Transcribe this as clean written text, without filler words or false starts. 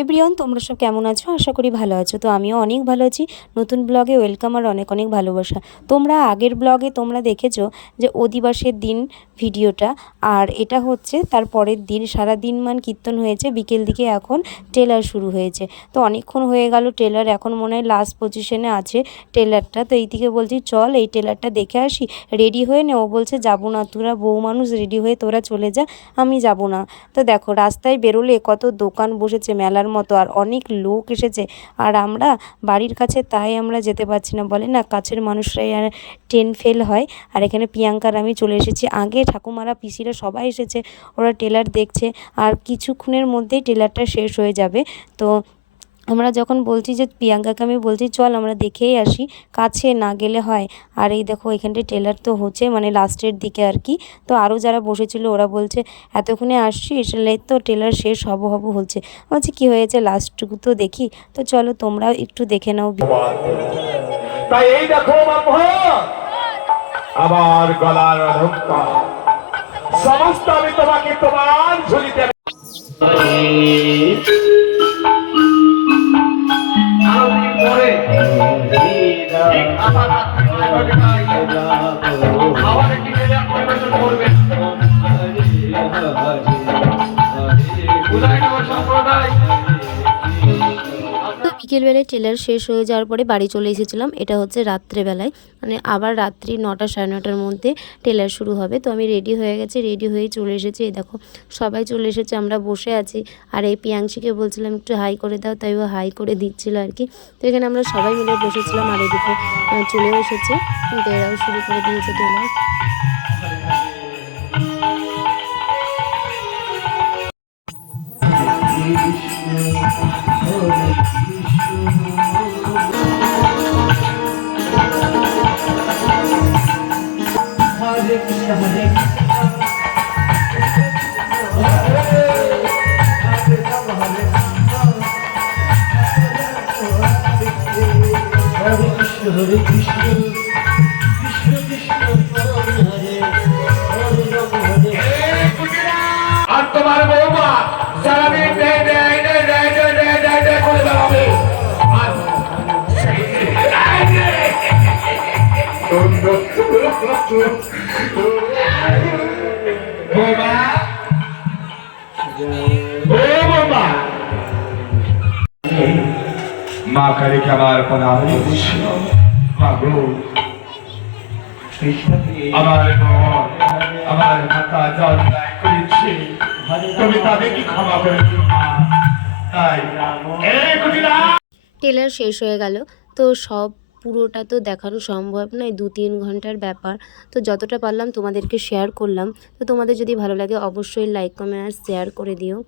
Everyone, তোমরা সব কেমন আছো? আশা করি ভালো আছো। তো আমিও অনেক ভালো আছি। নতুন ব্লগে ওয়েলকাম আর অনেক অনেক ভালোবাসা। তোমরা আগের ব্লগে তোমরা দেখেছো যে অধিবাসের দিন ভিডিওটা, আর এটা হচ্ছে তার পরের দিন। সারা দিন কীর্তন হয়েছে, বিকেল দিকে এখন ট্রেলার শুরু হয়েছে। তো অনেকক্ষণ হয়ে গেল ট্রেলার, এখন মনে হয় লাস্ট পজিশনে আছে ট্রেলারটা। তো এই দিকে বলছি চল এই ট্রেলারটা দেখে আসি, রেডি হয়ে নে। ও বলছে যাবো না, তোরা বউ মানুষ, রেডি হয়ে তোরা চলে যা, আমি যাব না। তো দেখো রাস্তায় বেরোলে কত দোকান বসেছে মেলার মতো, আর অনেক লোক এসেছে। আর আমরা বাড়ির কাছে, তাই আমরা যেতে পারছি না। বলে না কাছের মানুষরাই আর ট্রেন ফেল হয়। আর এখানে প্রিয়াঙ্কার আমি চলে এসেছি আগে, ঠাকুমারা পিসিরা সবাই এসেছে, ওরা ট্রেলার দেখছে। আর কিছুক্ষণের মধ্যেই ট্রেলারটা শেষ হয়ে যাবে। তো আমরা যখন বলছি যে প্রিয়াঙ্কাকে আমি বলছি চল আমরা দেখেই আসি, কাছে না গেলে হয়। আর এই দেখো এখানটায় ট্রেলার তো হচ্ছে, লাস্টের দিকে আর কি। তো আরও যারা বসেছিল ওরা বলছে এতক্ষণে আসছি, এসলে তো ট্রেলার শেষ হব হচ্ছে। বলছি কী হয়েছে, লাস্টটুকু তো দেখি। তো চলো তোমরাও একটু দেখে নাও। তাই এই দেখো আমার গলার অধক্কা সমস্ত আমি তোমাকে তোমার ঝুলিতে বিকেলবেলায় ট্রেলার শেষ হয়ে যাওয়ার পরে বাড়ি চলে এসেছিলাম। এটা হচ্ছে রাত্রেবেলায়, আবার রাত্রি 9টা সাড়ে 9টার মধ্যে ট্রেলার শুরু হবে। তো আমি রেডি হয়ে গেছি, রেডি হয়েই চলে এসেছি। এই দেখো সবাই চলে এসেছে, আমরা বসে আছি। আর এই প্রিয়াংশীকে বলছিলাম একটু হাই করে দাও, তাই ও হাই করে দিচ্ছিল আর কি। তো এখানে আমরা সবাই মিলে বসেছিলাম, আর এদিকে চলেও এসেছে, এরাও শুরু করে দিয়েছে trailer. Hare Krishna, Krishna Krishna, Hare আর তোমার বৌমা সারাদিন করে বেড়াবে। মা কালীকে আমার প্রণাম করছি। আমার আমার মাতা যা অন্যায় করেছে তুমি তাদেরকে ক্ষমা করে দিও মা। তাই ট্রেলার শেষ হয়ে গেল। তো সব পুরোটা তো দেখানো সম্ভব নয়, 2-3 ঘন্টার ব্যাপার। তো যতটা পারলাম তোমাদেরকে শেয়ার করলাম। তো তোমাদের যদি ভালো লাগে অবশ্যই লাইক কমেন্ট আর শেয়ার করে দিও।